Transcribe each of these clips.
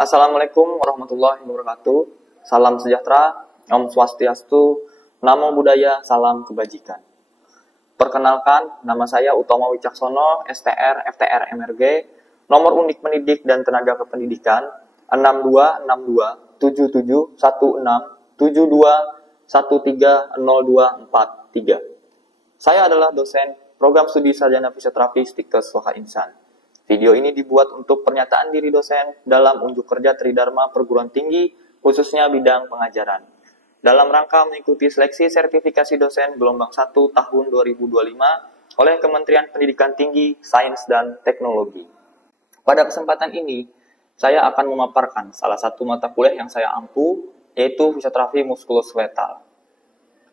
Assalamualaikum warahmatullahi wabarakatuh. Salam sejahtera, Om Swastiastu, Namo Buddhaya, salam kebajikan. Perkenalkan, nama saya Utomo Wicaksono, STR, FTR, MRG, nomor unik pendidik dan tenaga kependidikan 6262771722130243. Saya adalah dosen program studi sarjana fisioterapi Stikes Waka Insan. Video ini dibuat untuk pernyataan diri dosen dalam unjuk kerja Tridharma Perguruan Tinggi, khususnya bidang pengajaran. Dalam rangka mengikuti seleksi sertifikasi dosen gelombang 1 tahun 2025 oleh Kementerian Pendidikan Tinggi, Sains, dan Teknologi. Pada kesempatan ini, saya akan memaparkan salah satu mata kuliah yang saya ampu, yaitu fisioterapi muskuloskeletal.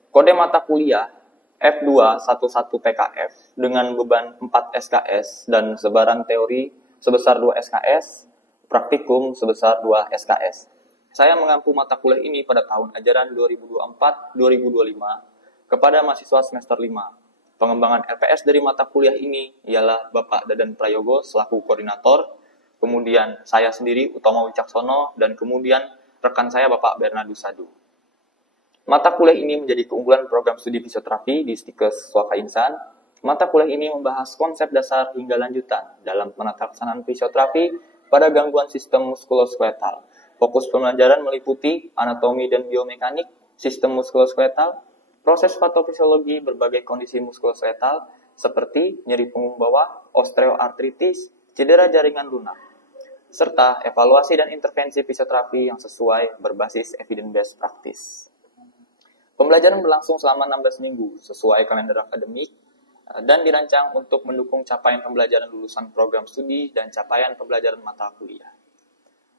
Kode mata kuliah F211 PKF dengan beban 4 SKS dan sebaran teori sebesar 2 SKS, praktikum sebesar 2 SKS. Saya mengampu mata kuliah ini pada tahun ajaran 2024-2025 kepada mahasiswa semester 5. Pengembangan LPS dari mata kuliah ini ialah Bapak Dadan Prayogo selaku koordinator, kemudian saya sendiri Utomo Wicaksono, dan kemudian rekan saya Bapak Bernardus Sadu. Mata kuliah ini menjadi keunggulan program studi fisioterapi di Stikes Waka Insan. Mata kuliah ini membahas konsep dasar hingga lanjutan dalam penataksana fisioterapi pada gangguan sistem muskuloskeletal. Fokus pembelajaran meliputi anatomi dan biomekanik sistem muskuloskeletal, proses patofisiologi berbagai kondisi muskuloskeletal seperti nyeri punggung bawah, osteoartritis, cedera jaringan lunak, serta evaluasi dan intervensi fisioterapi yang sesuai berbasis evidence-based practice. Pembelajaran berlangsung selama 16 minggu sesuai kalender akademik dan dirancang untuk mendukung capaian pembelajaran lulusan program studi dan capaian pembelajaran mata kuliah.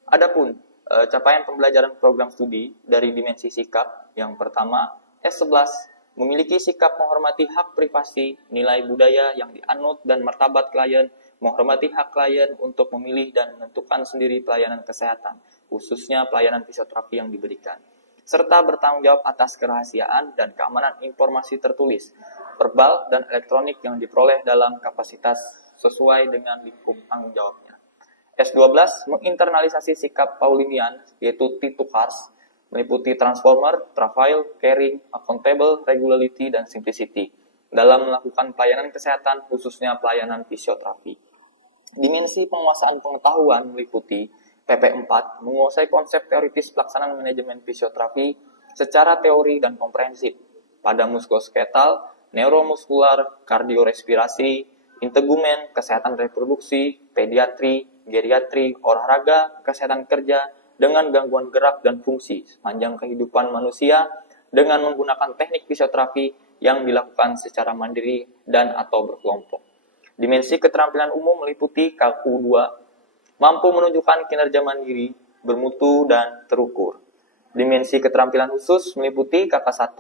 Adapun capaian pembelajaran program studi dari dimensi sikap, yang pertama, S11 memiliki sikap menghormati hak privasi, nilai budaya yang dianut dan martabat klien, menghormati hak klien untuk memilih dan menentukan sendiri pelayanan kesehatan, khususnya pelayanan fisioterapi yang diberikan, serta bertanggung jawab atas kerahasiaan dan keamanan informasi tertulis, verbal, dan elektronik yang diperoleh dalam kapasitas sesuai dengan lingkup tanggung jawabnya. S12 menginternalisasi sikap Paulinian, yaitu T2CARS, meliputi transformer, travail, caring, accountable, regularity, dan simplicity, dalam melakukan pelayanan kesehatan, khususnya pelayanan fisioterapi. Dimensi penguasaan pengetahuan meliputi PP4 menguasai konsep teoritis pelaksanaan manajemen fisioterapi secara teori dan komprehensif pada muskuloskeletal, neuromuskular, kardiorespirasi, integumen, kesehatan reproduksi, pediatri, geriatri, olahraga, kesehatan kerja dengan gangguan gerak dan fungsi sepanjang kehidupan manusia dengan menggunakan teknik fisioterapi yang dilakukan secara mandiri dan atau berkelompok. Dimensi keterampilan umum meliputi KQ2 mampu menunjukkan kinerja mandiri, bermutu, dan terukur. Dimensi keterampilan khusus meliputi KK1,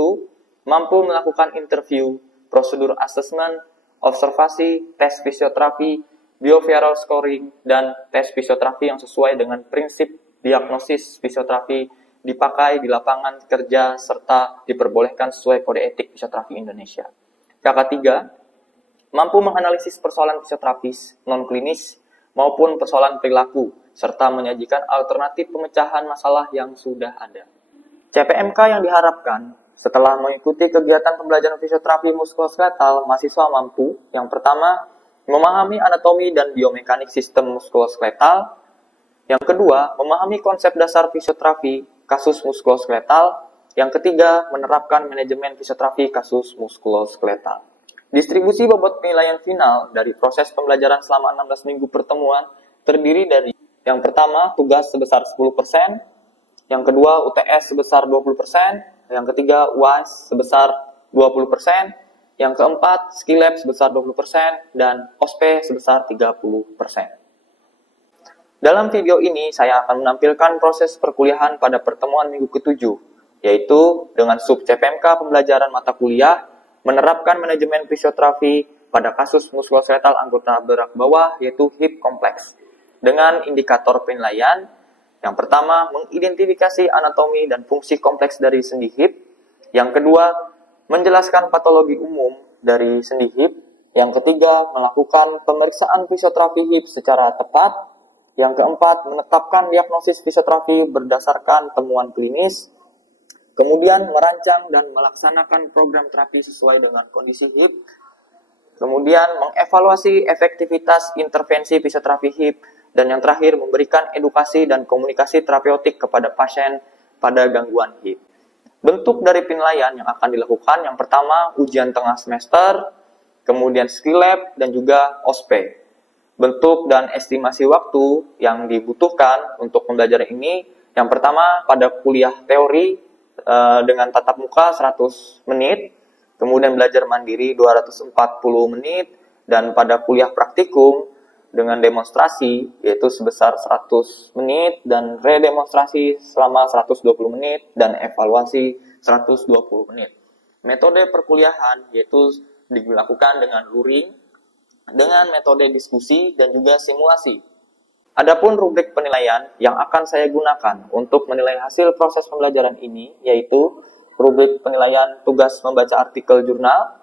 mampu melakukan interview, prosedur assessment, observasi, tes fisioterapi, behavioral scoring, dan tes fisioterapi yang sesuai dengan prinsip diagnosis fisioterapi dipakai di lapangan kerja serta diperbolehkan sesuai kode etik fisioterapi Indonesia. KK3, mampu menganalisis persoalan fisioterapis, non-klinis, maupun persoalan perilaku, serta menyajikan alternatif pemecahan masalah yang sudah ada. CPMK yang diharapkan setelah mengikuti kegiatan pembelajaran fisioterapi muskuloskeletal, mahasiswa mampu, yang pertama, memahami anatomi dan biomekanik sistem muskuloskeletal, yang kedua, memahami konsep dasar fisioterapi kasus muskuloskeletal, yang ketiga, menerapkan manajemen fisioterapi kasus muskuloskeletal. Distribusi bobot penilaian final dari proses pembelajaran selama 16 minggu pertemuan terdiri dari yang pertama, tugas sebesar 10%, yang kedua, UTS sebesar 20%, yang ketiga, UAS sebesar 20%, yang keempat, skill lab sebesar 20%, dan OSPE sebesar 30%. Dalam video ini, saya akan menampilkan proses perkuliahan pada pertemuan minggu ke-7, yaitu dengan sub CPMK pembelajaran mata kuliah, menerapkan manajemen fisioterapi pada kasus muskuloskeletal anggota gerak bawah, yaitu hip kompleks. Dengan indikator penilaian, yang pertama, mengidentifikasi anatomi dan fungsi kompleks dari sendi hip. Yang kedua, menjelaskan patologi umum dari sendi hip. Yang ketiga, melakukan pemeriksaan fisioterapi hip secara tepat. Yang keempat, menetapkan diagnosis fisioterapi berdasarkan temuan klinis. Kemudian merancang dan melaksanakan program terapi sesuai dengan kondisi hip. Kemudian mengevaluasi efektivitas intervensi fisioterapi hip. Dan yang terakhir, memberikan edukasi dan komunikasi terapeutik kepada pasien pada gangguan hip. Bentuk dari penilaian yang akan dilakukan, yang pertama ujian tengah semester, kemudian skill lab, dan juga OSPE. Bentuk dan estimasi waktu yang dibutuhkan untuk pembelajaran ini, yang pertama pada kuliah teori dengan tatap muka 100 menit, kemudian belajar mandiri 240 menit, dan pada kuliah praktikum dengan demonstrasi yaitu sebesar 100 menit dan redemonstrasi selama 120 menit dan evaluasi 120 menit. Metode perkuliahan yaitu dilakukan dengan luring, dengan metode diskusi dan juga simulasi. Adapun rubrik penilaian yang akan saya gunakan untuk menilai hasil proses pembelajaran ini yaitu rubrik penilaian tugas membaca artikel jurnal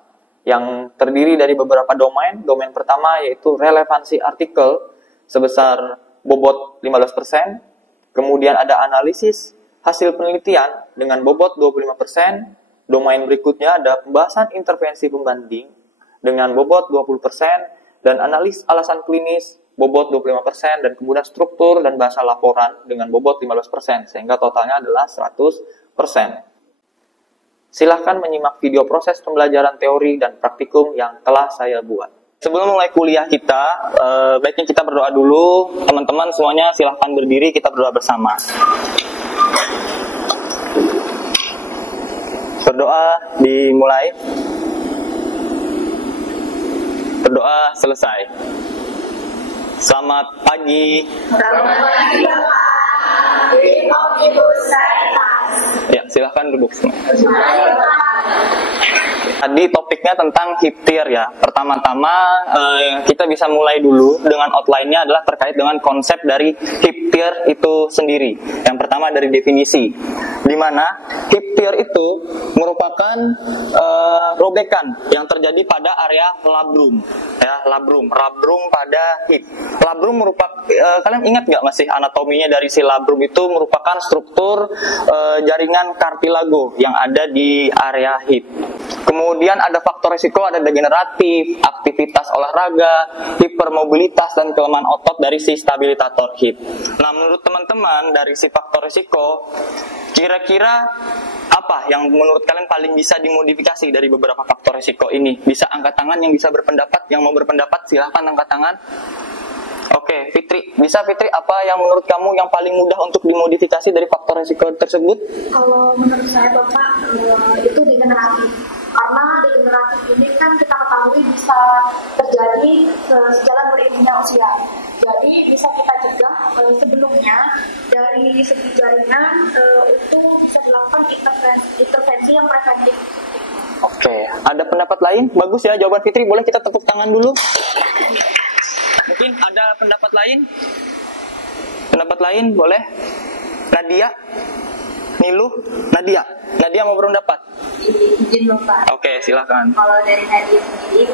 yang terdiri dari beberapa domain. Domain pertama yaitu relevansi artikel sebesar bobot 15%, kemudian ada analisis hasil penelitian dengan bobot 25%, domain berikutnya ada pembahasan intervensi pembanding dengan bobot 20%, dan analis alasan klinis bobot 25%, dan kemudian struktur dan bahasa laporan dengan bobot 15%, sehingga totalnya adalah 100%. Silahkan menyimak video proses pembelajaran teori dan praktikum yang telah saya buat. Sebelum mulai kuliah kita, baiknya kita berdoa dulu. Teman-teman semuanya silahkan berdiri, kita berdoa bersama. Berdoa dimulai. Berdoa selesai. Selamat pagi. Selamat pagi, Bapak. Ibu saya. Ya, silahkan duduk semua. Tadi topiknya tentang hiptir ya. Pertama-tama kita bisa mulai dulu dengan outline-nya adalah terkait dengan konsep dari hiptir itu sendiri. Yang pertama dari definisi, di mana hiptir itu merupakan robekan yang terjadi pada area labrum. Ya, labrum pada hip. Labrum merupakan kalian ingat nggak masih anatominya dari si labrum itu merupakan struktur jaringan kartilago yang ada di area hip. Kemudian ada faktor risiko, ada degeneratif, aktivitas olahraga, hipermobilitas, dan kelemahan otot dari si stabilisator hip. Nah, menurut teman-teman dari si faktor risiko, kira-kira apa yang menurut kalian paling bisa dimodifikasi dari beberapa faktor risiko ini? Bisa angkat tangan yang bisa berpendapat, yang mau berpendapat silahkan angkat tangan. Oke, Fitri. Bisa Fitri, apa yang menurut kamu yang paling mudah untuk dimodifikasi dari faktor risiko tersebut? Kalau menurut saya Bapak, itu degeneratif. Karena degeneratif ini kan kita ketahui bisa terjadi sejalan beriringnya usia. Jadi bisa kita cegah sebelumnya dari segi jaringan itu bisa dilakukan intervensi yang preventif. Oke, ada pendapat lain? Bagus ya jawaban Fitri, boleh kita tepuk tangan dulu? Mungkin ada pendapat lain? Pendapat lain boleh? Nadia? Niluh? Nadia mau berpendapat? Izin Bapak. Oke, silakan. Kalau dari Nadia sendiri,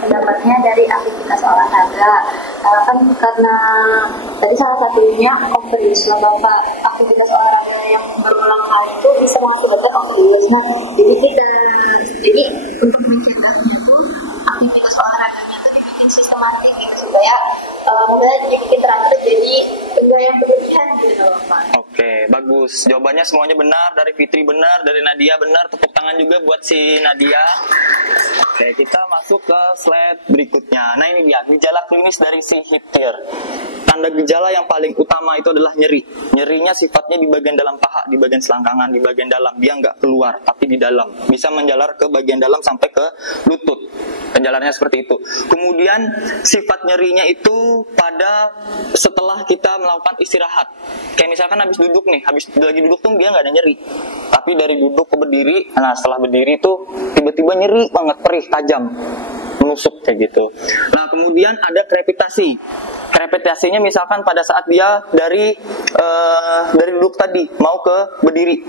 pendapatnya dari aktivitas olahraga. Kan karena tadi salah satunya overuse lah Bapak. Aktivitas olahraga yang berulang kali itu bisa mengakibatkan overuse. Nah, jadi untuk mencegahnya tuh aktivitas olahraganya tuh dibikin sistematik gitu supaya dibikin teratur jadi enggak yang berlebihan gitu loh Bapak. Oke, bagus. Jawabannya semuanya benar. Dari Fitri benar, dari Nadia benar. Tepuk tangan juga buat si Nadia. Oke, kita masuk ke slide berikutnya. Nah, ini dia gejala klinis dari si hiptir. Tanda gejala yang paling utama itu adalah nyeri. Nyerinya sifatnya di bagian dalam paha, di bagian selangkangan, di bagian dalam. Dia nggak keluar, tapi di dalam. Bisa menjalar ke bagian dalam sampai ke lutut. Penjalarnya seperti itu. Kemudian sifat nyerinya itu pada setelah kita melakukan istirahat. Kayak misalkan habis duduk nih, habis lagi duduk tuh dia nggak ada nyeri. Tapi dari duduk ke berdiri, nah setelah berdiri tuh tiba-tiba nyeri banget, perih, tajam, menusuk kayak gitu. Nah kemudian ada krepitasi. Krepitasinya misalkan pada saat dia dari duduk tadi mau ke berdiri,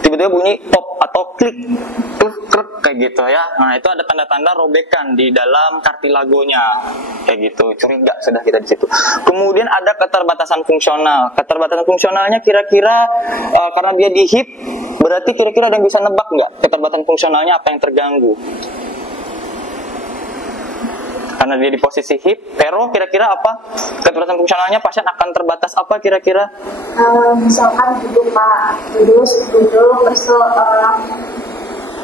tiba-tiba bunyi pop atau klik kayak gitu ya. Nah, itu ada tanda-tanda robekan di dalam kartilagonya. Kayak gitu. Curiga sudah kita di situ. Kemudian ada keterbatasan fungsional. Keterbatasan fungsionalnya kira-kira karena dia di hip, berarti kira-kira ada yang bisa nebak nggak keterbatasan fungsionalnya apa yang terganggu? Karena dia di posisi hip, Vero kira-kira apa? Keterbatasan fungsionalnya pasien akan terbatas apa kira-kira? Misalkan duduk Pak, duduk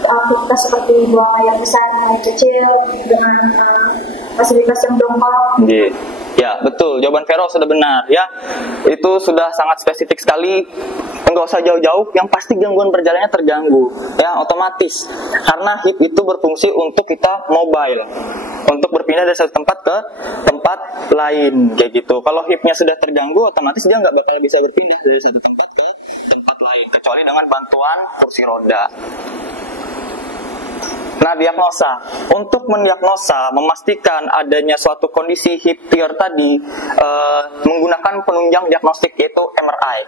aktivitas seperti buang air besar, air kecil dengan fasilitas yang jongkok. Ya, betul. Jawaban Vero sudah benar ya. Itu sudah sangat spesifik sekali. Enggak usah jauh-jauh, yang pasti gangguan berjalannya terganggu. Ya, otomatis. Karena hip itu berfungsi untuk kita mobile. Untuk berpindah dari satu tempat ke tempat lain kayak gitu. Kalau hipnya sudah terganggu, otomatis dia nggak bakal bisa berpindah dari satu tempat ke tempat lain kecuali dengan bantuan kursi roda. Nah, diagnosa. Untuk mendiagnosa, memastikan adanya suatu kondisi hip tear tadi menggunakan penunjang diagnostik yaitu MRI.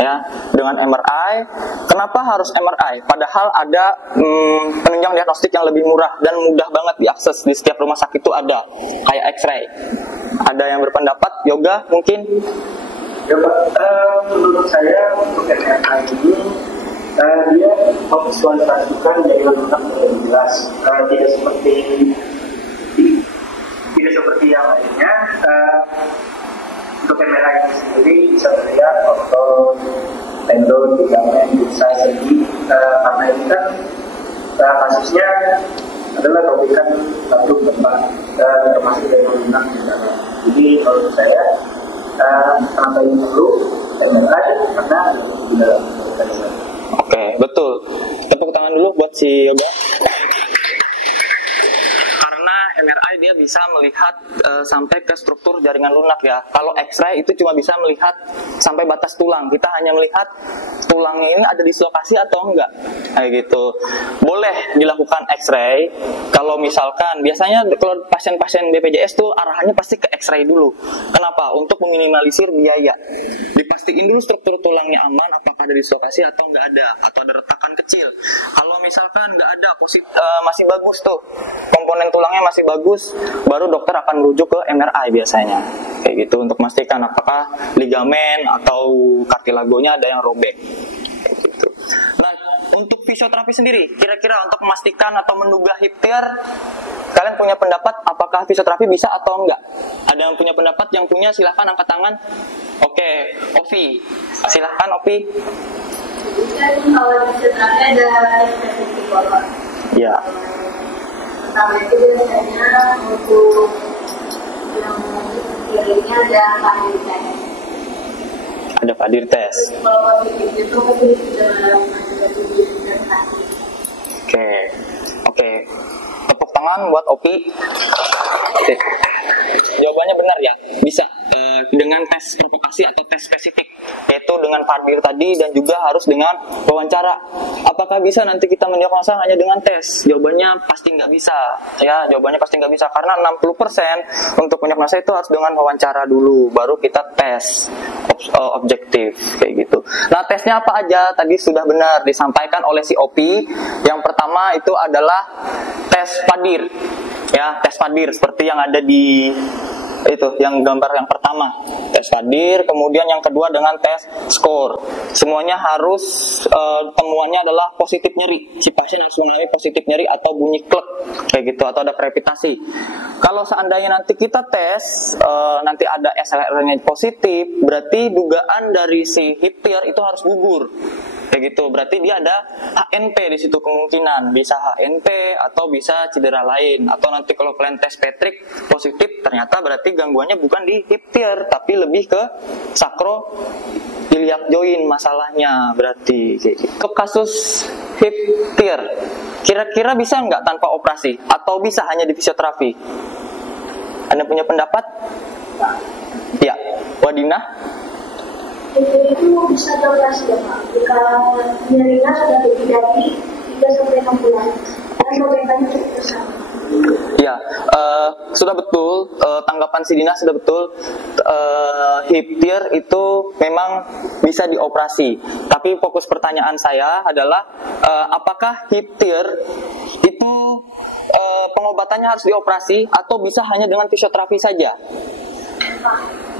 Ya, dengan MRI. Kenapa harus MRI? Padahal ada penunjang diagnostik yang lebih murah dan mudah banget diakses di setiap rumah sakit itu ada, kayak X-ray. Ada yang berpendapat yoga mungkin? Ya Pak, menurut saya untuk MRI ini dia memvisualisasikan dari lunak lebih jelas, tidak seperti yang lainnya. Untuk MRI ini sendiri bisa melihat otot, tendon, ligamen, busa, sendi, karena ini kan kasusnya adalah robekan batu tempat termasuk dari lunak. Jadi menurut saya kenapa ini perlu MRI karena di dalam Oke, betul. Tepuk tangan dulu buat si Yoga. Karena MRI dia bisa melihat sampai ke struktur jaringan lunak ya. Kalau X-ray itu cuma bisa melihat sampai batas tulang. Kita hanya melihat tulangnya ini ada dislokasi atau enggak. Kayak gitu. Boleh dilakukan X-ray kalau misalkan biasanya kalau pasien-pasien BPJS tuh arahannya pasti ke X-ray dulu. Kenapa? Untuk meminimalisir biaya. Pastiin dulu struktur tulangnya aman, apakah ada dislokasi atau nggak ada, atau ada retakan kecil. Kalau misalkan nggak ada, masih bagus tuh, komponen tulangnya masih bagus, baru dokter akan merujuk ke MRI biasanya. Kayak gitu, untuk memastikan apakah ligamen atau kartilagonya ada yang robek. Kayak gitu. Nah, untuk fisioterapi sendiri, kira-kira untuk memastikan atau menduga hip tear, kalian punya pendapat apakah fisioterapi bisa atau enggak? Ada yang punya pendapat? Yang punya silahkan angkat tangan. Oke, Ovi, silahkan Ovi. Jadi kalau fisioterapi ada spesifik Bapak. Ya. Pertama itu biasanya untuk yang kirinya ada Fadir test. Ada Fadir test. Kalau Fadir itu pasti dalam dan kaki. Oke. Tepuk tangan buat Opi. Oke. Jawabannya benar ya, bisa dengan tes provokasi atau tes spesifik, yaitu dengan Fadir tadi dan juga harus dengan wawancara. Apakah bisa nanti kita mendiagnosa hanya dengan tes? Jawabannya pasti nggak bisa. Ya, jawabannya pasti nggak bisa karena 60% untuk mendiagnosa itu harus dengan wawancara dulu, baru kita tes objektif kayak gitu. Nah, tesnya apa aja? Tadi sudah benar disampaikan oleh si Opi. Yang pertama itu adalah tes Fadir. Ya, tes Fadir seperti yang ada di itu, yang gambar yang pertama, tes Fadir. Kemudian yang kedua dengan tes skor. Semuanya harus temuannya adalah positif nyeri. Si pasien harus mengalami positif nyeri atau bunyi klek kayak gitu, atau ada krepitasi. Kalau seandainya nanti kita tes nanti ada SLR-nya positif, berarti dugaan dari si hip tear itu harus gugur. Kayak gitu, berarti dia ada HNP di situ kemungkinan, bisa HNP atau bisa cedera lain, atau nanti kalau kalian tes Patrick positif, ternyata berarti gangguannya bukan di hip tear, tapi lebih ke sacroiliac joint masalahnya berarti. Untuk kasus hip tear, kira-kira bisa nggak tanpa operasi, atau bisa hanya di fisioterapi? Anda punya pendapat? Ya, Wadinah? Itu bisa dioperasi ya Pak. Jika nyerinya sudah lebih dari 3-6 bulan dan robekannya cukup besar. Ya, sudah betul, tanggapan si Dina sudah betul. Hip tear itu memang bisa dioperasi. Tapi fokus pertanyaan saya adalah apakah hip tear itu pengobatannya harus dioperasi atau bisa hanya dengan fisioterapi saja?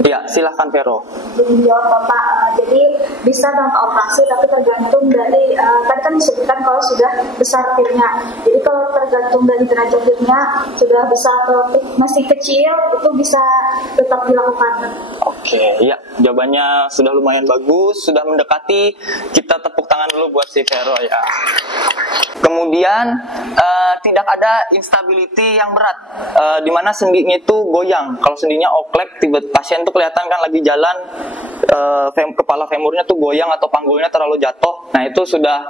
Ya, silahkan Vero. Jadi jawab Bapak, jadi bisa tanpa operasi tapi tergantung dari tadi kan disebutkan kalau sudah besar tirnya. Jadi kalau tergantung dari derajat tirnya sudah besar atau masih kecil itu bisa tetap dilakukan. Oke, ya jawabannya sudah lumayan bagus, sudah mendekati. Kita tepuk tangan dulu buat si Vero ya. Kemudian tidak ada instability yang berat, di mana sendinya itu goyang. Kalau sendinya oklek, pasien tuh kelihatan kan lagi jalan, kepala femurnya tuh goyang atau panggulnya terlalu jatuh. Nah itu sudah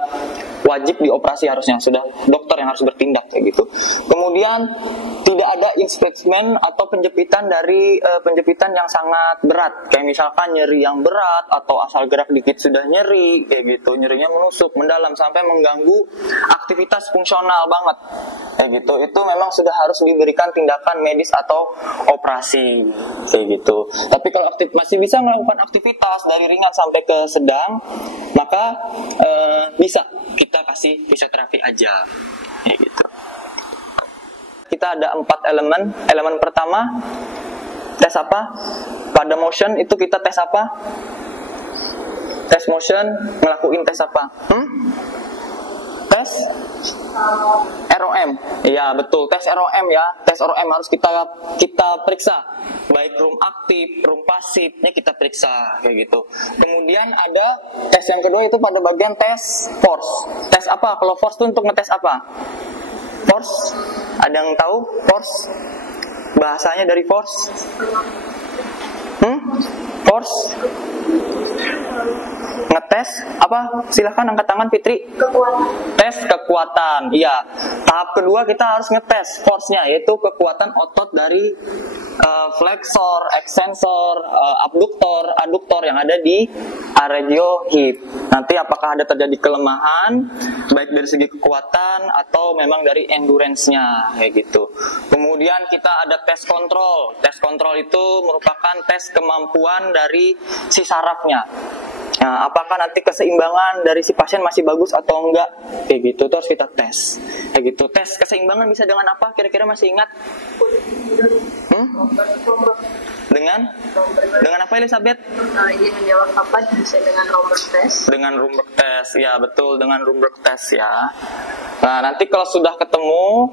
wajib dioperasi harusnya, sudah dokter yang harus bertindak kayak gitu. Kemudian tidak ada inspection atau penjepitan dari penjepitan yang sangat berat, kayak misalkan nyeri yang berat atau asal gerak dikit sudah nyeri kayak gitu, nyerinya menusuk mendalam sampai mengganggu aktivitas fungsional banget kayak gitu. Itu memang sudah harus diberikan tindakan medis atau operasi kayak gitu. Tapi kalau masih bisa melakukan aktivitas dari ringan sampai ke sedang, maka bisa kita kasih fisioterapi aja kayak gitu. Kita ada 4 elemen. Elemen pertama tes apa? Pada motion itu kita tes apa? Tes motion, ngelakuin tes apa? Tes ROM. Iya, betul, tes ROM ya. Tes ROM harus kita periksa. Baik room aktif, room pasifnya kita periksa kayak gitu. Kemudian ada tes yang kedua itu pada bagian tes force. Tes apa? Kalau force itu untuk ngetes apa? Force? Ada yang tahu force? Bahasanya dari force? Force? Ngetes apa? Silahkan angkat tangan Fitri. Kekuatan. Tes kekuatan. Iya. Tahap kedua kita harus ngetes force-nya, yaitu kekuatan otot dari flexor, extensor, abduktor, aduktor yang ada di arregio hip. Nanti apakah ada terjadi kelemahan baik dari segi kekuatan atau memang dari endurance-nya kayak gitu. Kemudian kita ada tes kontrol. Tes kontrol itu merupakan tes kemampuan dari si sarafnya. Nah, apakah nanti keseimbangan dari si pasien masih bagus atau enggak kayak gitu, terus kita tes kayak gitu. Tes keseimbangan bisa dengan apa? Kira-kira masih ingat? Dengan apa Elizabeth? Ini menjawab apa bisa dengan Romberg test? Dengan Romberg test, ya betul, dengan Romberg test ya. Nah nanti kalau sudah ketemu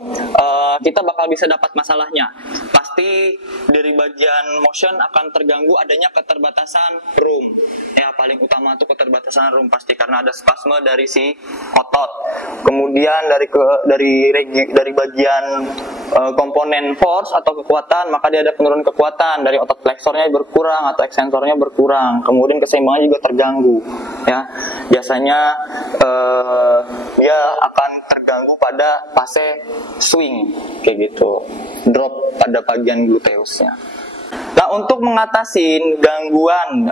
kita bakal bisa dapat masalahnya. Pasti dari bagian motion akan terganggu adanya keterbatasan room. Ya paling utama itu keterbatasan room pasti karena ada spasme dari si otot. Kemudian dari bagian komponen force atau kekuatan, maka dia ada penurunan kekuatan dari otot flexornya berkurang atau extensornya berkurang. Kemudian keseimbangan juga terganggu. Ya biasanya dia akan terganggu pada fase swing kayak gitu, drop pada bagian gluteusnya. Nah untuk mengatasi gangguan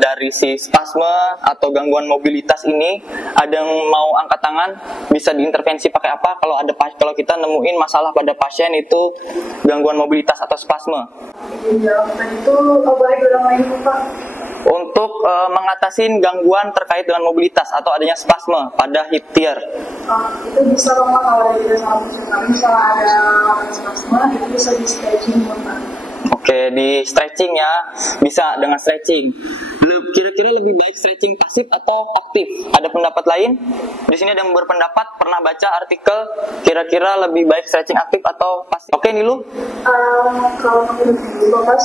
dari si spasme atau gangguan mobilitas ini, ada yang mau angkat tangan? Bisa diintervensi pakai apa? Kalau kita nemuin masalah pada pasien itu gangguan mobilitas atau spasme? Jawaban itu boleh diulang lagi Pak? Untuk mengatasi gangguan terkait dengan mobilitas atau adanya spasme pada hip tear. Itu bisa Pak kalau tidak salah pusing. Tapi misalnya ada spasme itu bisa di stretching Pak. Oke, di stretching ya, bisa dengan stretching. Kira-kira lebih baik stretching pasif atau aktif? Ada pendapat lain? Di sini ada yang berpendapat, pernah baca artikel, kira-kira lebih baik stretching aktif atau pasif? Oke, Nilu? Kalau menurut Bapak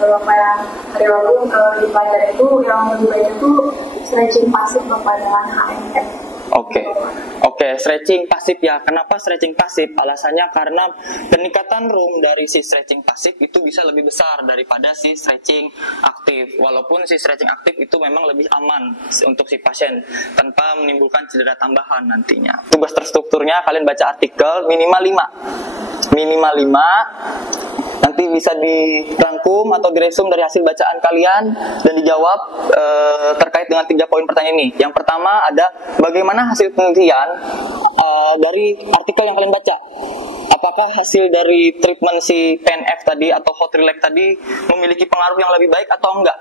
beberapa yang hari lalu di pelajaran itu yang lebih baik itu stretching pasif Bapak dengan HMF. Oke, stretching pasif ya. Kenapa stretching pasif? Alasannya karena peningkatan room dari si stretching pasif itu bisa lebih besar daripada si stretching aktif. Walaupun si stretching aktif itu memang lebih aman untuk si pasien tanpa menimbulkan cedera tambahan nantinya. Tugas terstrukturnya kalian baca artikel minimal 5. Nanti nanti bisa dirangkum atau diresum dari hasil bacaan kalian dan dijawab terkait dengan 3 poin pertanyaan ini. Yang pertama ada bagaimana hasil penelitian dari artikel yang kalian baca. Apakah hasil dari treatment si PNF tadi atau hot relax tadi memiliki pengaruh yang lebih baik atau enggak?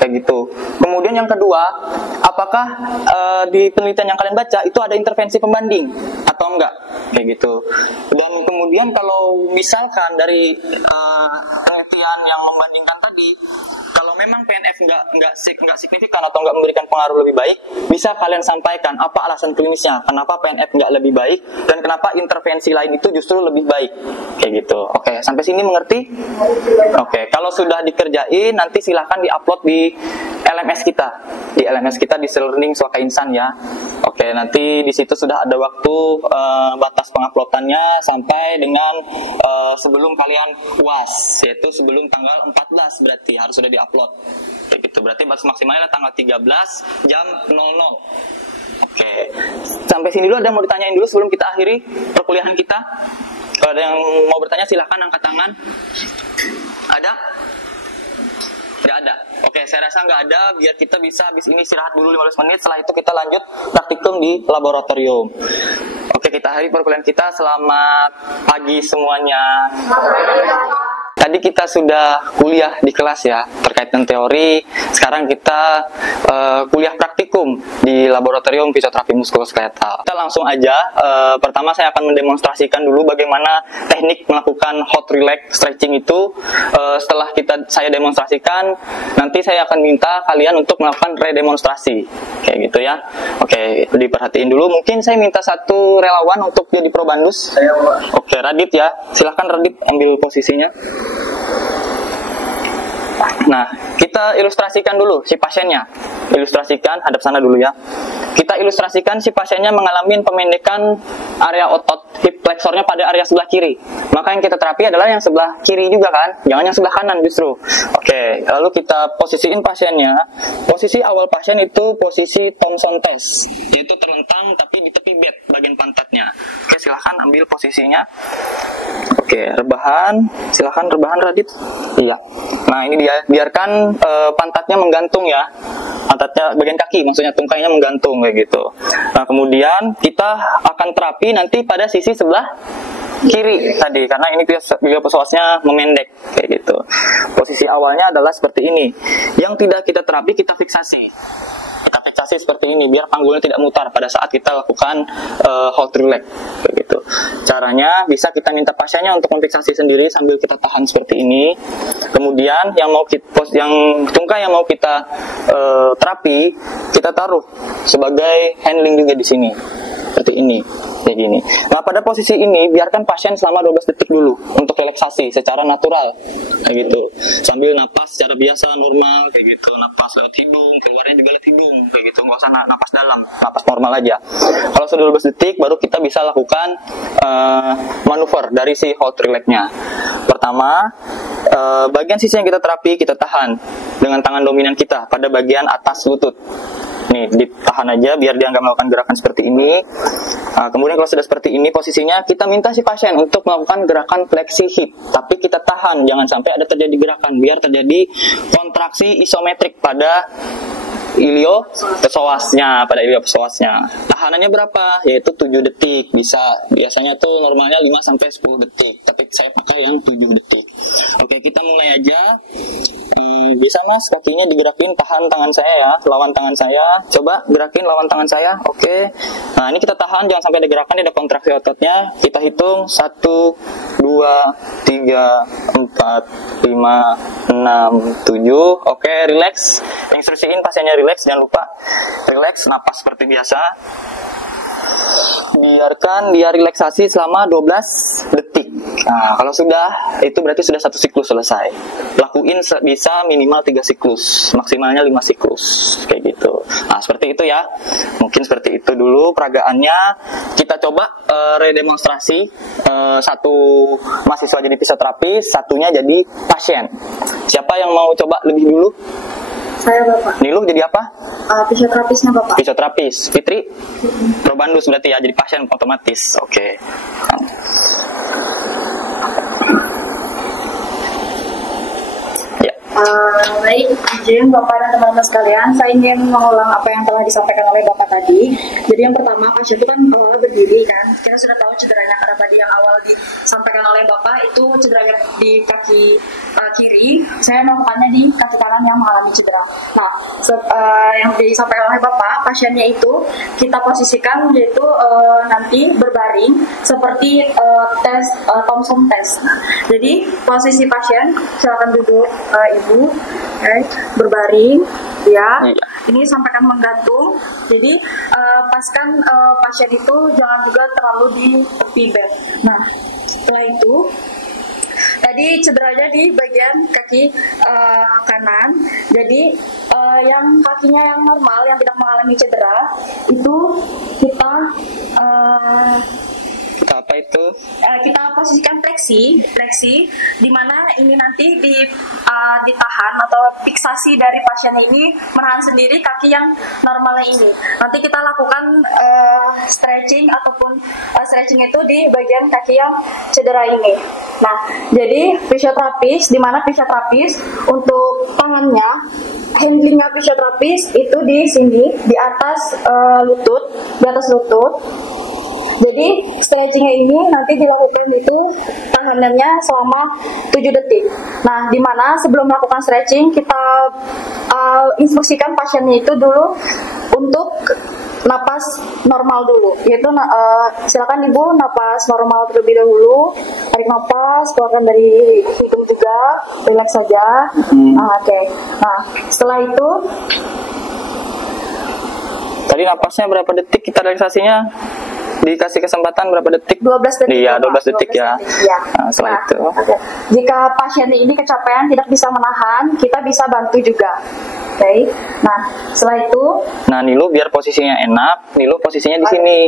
Kayak gitu. Kemudian yang kedua, apakah di penelitian yang kalian baca itu ada intervensi pembanding atau enggak? Kayak gitu. Dan kemudian kalau misalkan dari penelitian yang membandingkan tadi, kalau memang PNF enggak signifikan atau enggak memberikan pengaruh lebih baik, bisa kalian sampaikan apa alasan klinisnya, kenapa PNF enggak lebih baik dan kenapa intervensi lain itu justru lebih baik. Kayak gitu. Oke, sampai sini mengerti? Oke, kalau sudah dikerjain nanti silahkan diupload di LMS kita. Di LMS kita di Learning Swaka Insan ya. Oke, nanti di situ sudah ada waktu batas penguploadannya sampai dengan sebelum kalian UAS, yaitu sebelum tanggal 14 berarti harus sudah diupload. Kayak gitu. Berarti batas maksimalnya tanggal 13 jam 00. Oke. Sampai sini dulu ada yang mau ditanyain dulu sebelum kita akhiri perkuliahan kita? Kalau ada yang mau bertanya silahkan angkat tangan. Ada? Tidak ada. Oke, saya rasa nggak ada. Biar kita bisa habis ini istirahat dulu 15 menit. Setelah itu kita lanjut praktikum di laboratorium. Oke, kita akhiri perkuliahan kita. Selamat pagi semuanya. Tadi kita sudah kuliah di kelas ya terkait dengan teori. Sekarang kita kuliah praktikum di laboratorium fisioterapi muskuloskeletal. Kita langsung aja. Pertama saya akan mendemonstrasikan dulu bagaimana teknik melakukan hot relax stretching itu. Setelah saya demonstrasikan, nanti saya akan minta kalian untuk melakukan redemonstrasi. Kayak gitu ya. Oke, diperhatiin dulu. Mungkin saya minta satu relawan untuk jadi probandus. Oke, Radit ya. Silahkan Radit ambil posisinya. Nah, kita ilustrasikan dulu si pasiennya. Ilustrasikan, hadap sana dulu ya. Kita ilustrasikan si pasiennya mengalami pemendekan area otot hip flexornya pada area sebelah kiri. Maka yang kita terapi adalah yang sebelah kiri juga kan, jangan yang sebelah kanan justru. Oke, lalu kita posisiin pasiennya. Posisi awal pasien itu posisi Thompson test, yaitu terlentang tapi di tepi bed bagian pantatnya. Oke, silahkan ambil posisinya. Oke, rebahan. Silahkan rebahan Radit. Iya. Nah, ini dia. Biarkan pantatnya menggantung ya. Pantatnya bagian kaki, maksudnya tungkainya menggantung kayak gitu. Nah, kemudian kita akan terapi nanti pada sisi sebelah kiri tadi, karena ini iliopsoasnya memendek kayak gitu. Posisi awalnya adalah seperti ini. Yang tidak kita terapi kita fiksasi. Kita fiksasi seperti ini biar panggulnya tidak mutar pada saat kita lakukan hot relax kayak gitu. Caranya bisa kita minta pasiennya untuk memfiksasi sendiri sambil kita tahan seperti ini. Kemudian yang tungkai yang mau kita terapi kita taruh sebagai handling juga di sini. Seperti ini, kayak gini. Nah, pada posisi ini biarkan pasien selama 12 detik dulu untuk relaksasi secara natural, kayak gitu. Sambil napas secara biasa normal, kayak gitu. Napas lewat hidung, keluarnya juga lewat hidung, kayak gitu. Nggak usah napas dalam, napas normal aja. Kalau sudah 12 detik, baru kita bisa lakukan manuver dari si hot relax-nya. Pertama, bagian sisi yang kita terapi kita tahan dengan tangan dominan kita pada bagian atas lutut. Nih, ditahan aja biar dia nggak melakukan gerakan seperti ini. Kemudian kalau sudah seperti ini posisinya, kita minta si pasien untuk melakukan gerakan fleksi hip. Tapi kita tahan, jangan sampai ada terjadi gerakan. Biar terjadi kontraksi isometrik pada iliopsoasnya, tahanannya berapa? Yaitu 7 detik. Biasanya tuh normalnya 5-10 detik, tapi saya pakai yang 7 detik. Oke, kita mulai aja. Bisa mas kakinya digerakin, tahan tangan saya ya, lawan tangan saya. Coba gerakin lawan tangan saya. Oke. Nah, ini kita tahan, jangan sampai ada gerakan, ada kontraksi ototnya. Kita hitung 1, 2, 3, 4, 5, 6, 7. Oke, relax. Instruksiin pasiennya relax, jangan lupa relax, napas seperti biasa. Biarkan dia relaksasi selama 12 detik. Nah, kalau sudah, itu berarti sudah 1 siklus selesai. Lakuin bisa minimal 3 siklus, maksimalnya 5 siklus, kayak gitu. Nah, seperti itu ya. Mungkin seperti itu dulu peragaannya. Kita coba redemonstrasi. Satu mahasiswa jadi fisioterapi, satunya jadi pasien. Siapa yang mau coba lebih dulu? Saya Bapak. Niluh jadi apa? Fisioterapisnya Bapak. Fisioterapis. Fitri? Probandus berarti ya, jadi pasien otomatis. Oke. Baik, izin Bapak dan teman-teman sekalian, saya ingin mengulang apa yang telah disampaikan oleh Bapak tadi. Jadi yang pertama, pasien itu kan awalnya berdiri kan. Kita sudah tahu cederanya karena tadi yang awal disampaikan oleh Bapak itu cederanya di kaki kiri. Saya melakukannya di kaki kanan yang mengalami cedera. Nah, yang disampaikan oleh Bapak, pasiennya itu kita posisikan yaitu nanti berbaring seperti tes Thomson test. Nah, jadi posisi pasien silakan duduk Ibu, berbaring ya. Ini sampaikan menggantung. Jadi paskan pasien itu jangan juga terlalu di tepi bed. Nah, setelah itu tadi cederanya di bagian kaki kanan. Jadi yang kakinya yang normal, yang tidak mengalami cedera itu kita apa itu? Kita posisikan fleksi, di mana ini nanti ditahan atau fiksasi dari pasien ini menahan sendiri kaki yang normalnya ini. Nanti kita lakukan stretching ataupun stretching itu di bagian kaki yang cedera ini. Nah, jadi fisioterapis, di mana fisioterapis untuk tangannya, handlingnya fisioterapis itu di sini, di atas lutut. Jadi stretchingnya ini nanti dilakukan itu tahanannya selama 7 detik. Nah, di mana sebelum melakukan stretching kita instruksikan pasiennya itu dulu untuk napas normal dulu. Yaitu silakan Ibu napas normal terlebih dahulu. Tarik napas, keluarkan dari hidung juga, relax saja. Oke. Nah, setelah itu tadi napasnya berapa detik kita relaksasinya? Dikasih kesempatan berapa detik? 12 detik. Iya, 12 detik ya. Nah, setelah itu. Jika pasien ini kecapean tidak bisa menahan, kita bisa bantu juga. Oke. Nah, setelah itu. Nah, Nilu biar posisinya enak, Nilu posisinya di sini.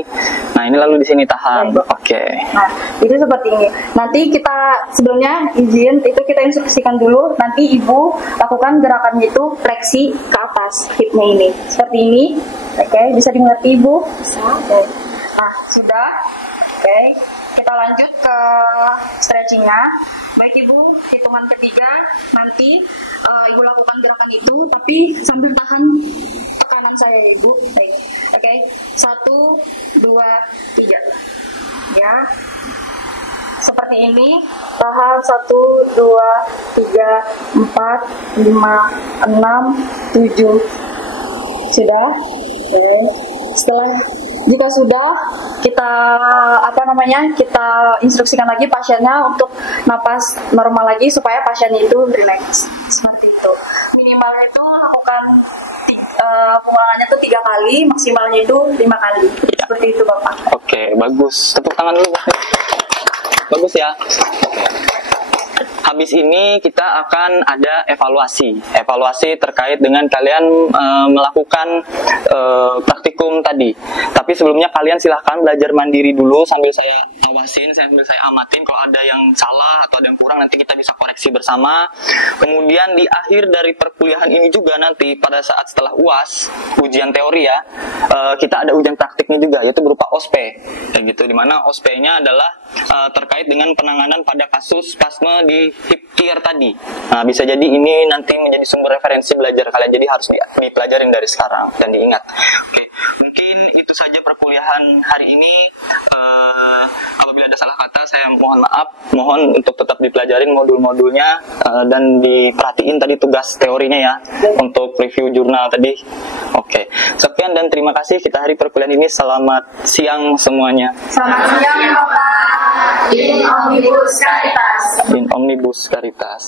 Nah, ini lalu di sini tahan. Oke. Nah, itu seperti ini. Nanti kita sebelumnya izin itu kita instruksikan dulu. Nanti Ibu lakukan gerakannya itu fleksi ke atas hipnya ini. Seperti ini. Oke, bisa dimengerti Ibu? Bisa. Oke. Nah, sudah. Oke, kita lanjut ke stretchingnya. Baik Ibu, hitungan ketiga nanti Ibu lakukan gerakan itu, tapi sambil tahan tekanan saya Ibu. Baik. Oke, 1, 2, 3. Ya. Seperti ini. Tahan 1, 2, 3, 4, 5, 6, 7. Sudah. Oke. Jika sudah, kita kita instruksikan lagi pasiennya untuk napas normal lagi supaya pasien itu relax. Seperti itu. Minimalnya itu lakukan pengulangannya itu 3 kali, maksimalnya itu 5 kali. Seperti itu Bapak. Oke, bagus. Tepuk tangan dulu. Bagus ya. Habis ini kita akan ada evaluasi terkait dengan kalian melakukan praktikum tadi. Tapi sebelumnya kalian silahkan belajar mandiri dulu sambil saya awasin, sambil saya amatin. Kalau ada yang salah atau ada yang kurang nanti kita bisa koreksi bersama. Kemudian di akhir dari perkuliahan ini juga nanti pada saat setelah UAS, ujian teori ya, kita ada ujian praktiknya juga, yaitu berupa OSPE. Kayak gitu, dimana OSPE-nya adalah terkait dengan penanganan pada kasus spasme di hip tear tadi. Nah, bisa jadi ini nanti menjadi sumber referensi belajar kalian, jadi harus dipelajarin dari sekarang dan diingat. Oke, mungkin itu saja perkuliahan hari ini. Apabila ada salah kata saya mohon maaf, mohon untuk tetap dipelajarin modul-modulnya dan diperhatiin tadi tugas teorinya ya untuk review jurnal tadi. Oke, sekian dan terima kasih kita hari perkuliahan ini. Selamat siang semuanya. Selamat siang Bapak. In Omnibus Caritas. In Omnibus Caritas.